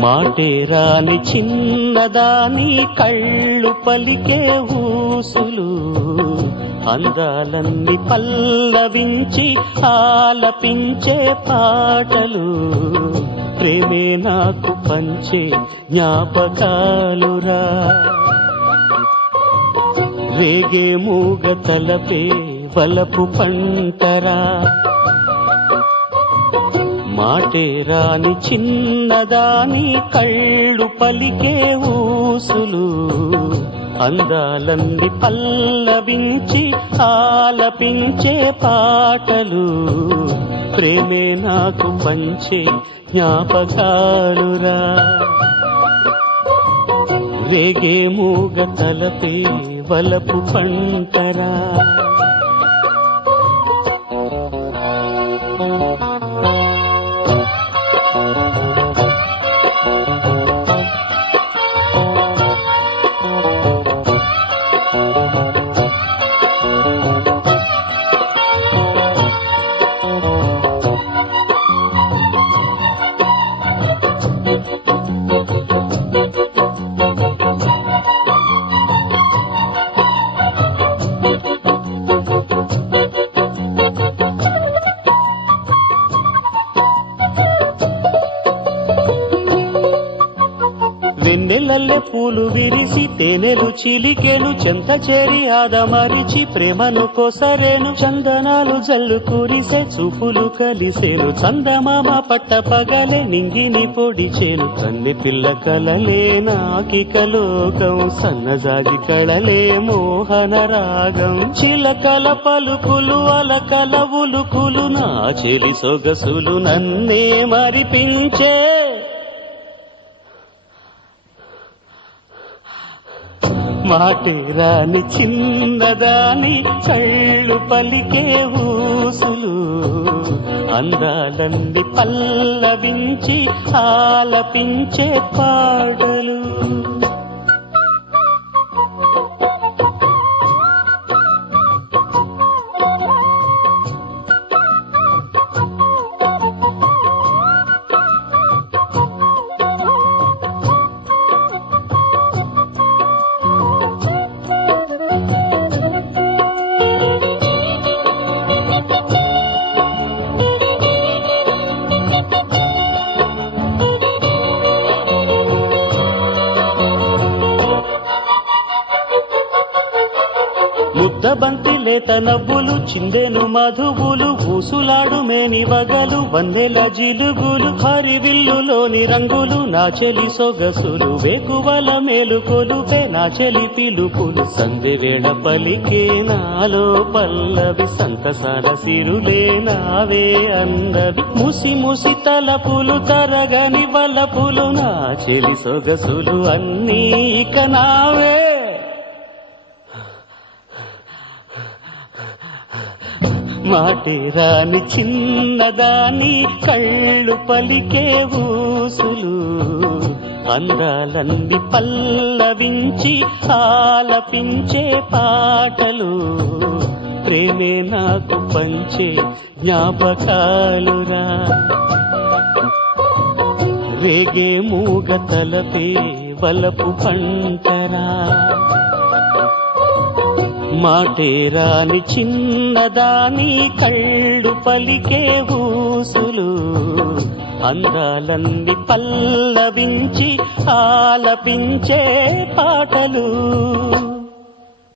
మాటే రాని చిన్నదాని కళ్ళు పలికే ఊసులు అందాలన్నీ పల్లవించి ఆలపించే పాటలు ప్రేమే నాకు పంచే జ్ఞాపకాలురా రేగే మూగ తలపే వలపు పంటరా మాటే రాని చిన్నదాని కళ్ళు పలికే ఊసులు అందాలన్నీ పల్లవించి ఆలపించే పాటలు ప్రేమే నాకు పంచే జ్ఞాపకాలురా రేగే మూగ తలపే వలపు పంటరా వెన్నెలల్లె పూలు విరిసి తేనెలు చిలికెను చెంత చేరి ఆదమరిచి ప్రేమను కోసరేను చందనాలు జల్లు కురిసే చూపులు కలిసేను చందమామ పట్ట పగలే నింగిని పొడిచేను కన్నె పిల్ల కలలే నాకిక లోకం సన్నజాగి కళలే మోహన రాగం చిలకల పలుకులు అలకల ఉలుకులు నా చెలి సొగసులు నన్నే మరిపించే మాటే రాని చిన్నదాని కళ్ళు పలికే ఊసులు అందాలన్నీ పల్లవించి ఆలపించే పాటలు ముద్దబంతి లేత నవ్వులు చిందెను మధువులు ఊసులాడు మేని వగలు వన్నెల జిలుగులు హరివిల్లులోని రంగులు నా చెలి సొగసులు వేకువల మేలుకొలుపే నా చెలి పిలుపులు సంధి వేళ పలికే నాలో పల్లవి సంతసాల సిరులే నావే అందవి ముసి ముసి తలపులు తరగని వలపులు నా చెలి సొగసులు అన్నీ ఇక నావే మాటే రాని చిన్నదాని కళ్ళు పలికే ఊసులు అందాలన్నీ పల్లవించి ఆలపించే పాటలు ప్రేమే నాకు పంచే జ్ఞాపకాలురా రేగే మూగ తలపే వలపు పంటరా మాటే రాని చిన్నదాని కళ్ళు పలికే ఊసులు అందాలన్నీ పల్లవించి ఆలపించే పాటలు